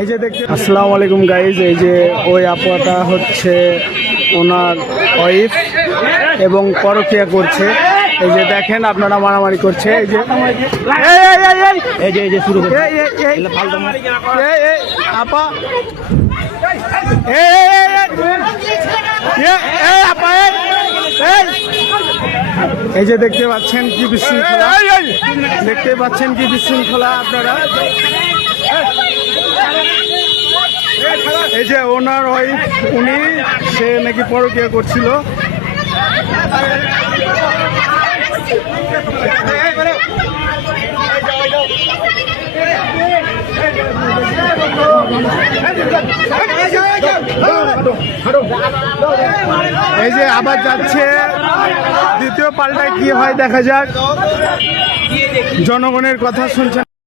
এই যে দেখতে, আসসালামু আলাইকুম গাইজ। এই যে ওই আপাটা হচ্ছে ওনার ওয়াইফ এবং পরকীয়া করছে। এই যে দেখেন আপনারা মারামারি করছে। এই যে শুরু আপা এই যে দেখতে পাচ্ছেন কি বিশৃঙ্খলা, দেখতে পাচ্ছেন কি বিশৃঙ্খলা আপনারা। এই যে ওনার ওয়াইফ, উনি সে নাকি পরকীয়া করছিল। এই যে আবার যাচ্ছে, দ্বিতীয় পাল্টায় কি হয় দেখা যাক। জনগণের কথা শুনছেন।